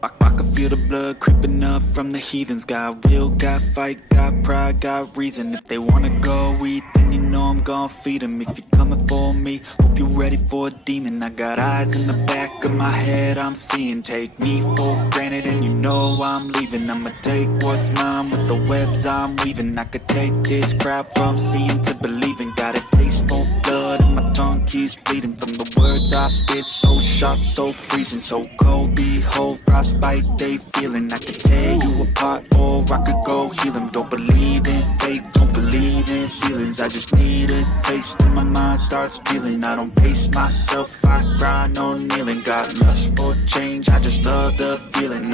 I can feel the blood creeping up from the heathens. Got will, got fight, got pride, got reason. If they wanna go eat, then you know I'm gon' feed them. If you're coming for me, hope you're ready for a demon. I got eyes in the back of my head, I'm seeing. Take me for granted and you know I'm leaving. I'ma take what's mine with the webs I'm weaving. I could take this crowd from seeing to believing. Got a taste for blood and my tongue keeps bleeding. From the words I spit, so sharp, so freezing. So cold, behold, frostbite they feeling. I could tear you apart or I could go heal them. Don't believe in fate, don't believe in ceilings. I just need a taste and my mind starts feeling. I don't pace myself, I grind on kneeling. Got lust for change, I just love the feeling.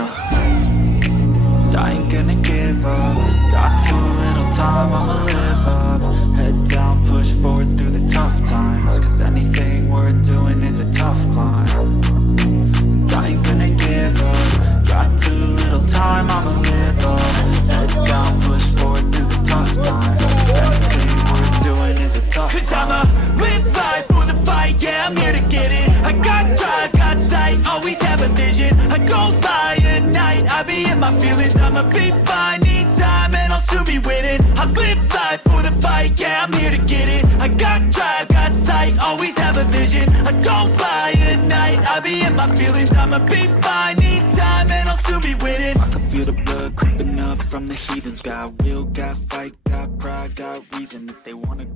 I ain't gonna give up. Got too little time, I'ma live up. Head down, push forward through the tough times. Cause anything worth doing is a tough climb. And I ain't gonna give up. Got too little time, I'ma live up. Head down, push forward through the tough times. Cause anything worth doing is a tough climb. Cause I'ma live life for the fight, yeah, I'm here to get it. I got drive, got sight, always have a vision. I go by at night, I be in my feelings. I'ma be fine, need time, and I'll soon be winning. I live life for the fight, yeah, I'm here to get it. I got drive, got sight, always have a vision. I go by at night, I be in my feelings. I'ma be fine, need time, and I'll soon be winning. I can feel the blood creeping up from the heathens. Got will, got fight, got pride, got reason. If they wanna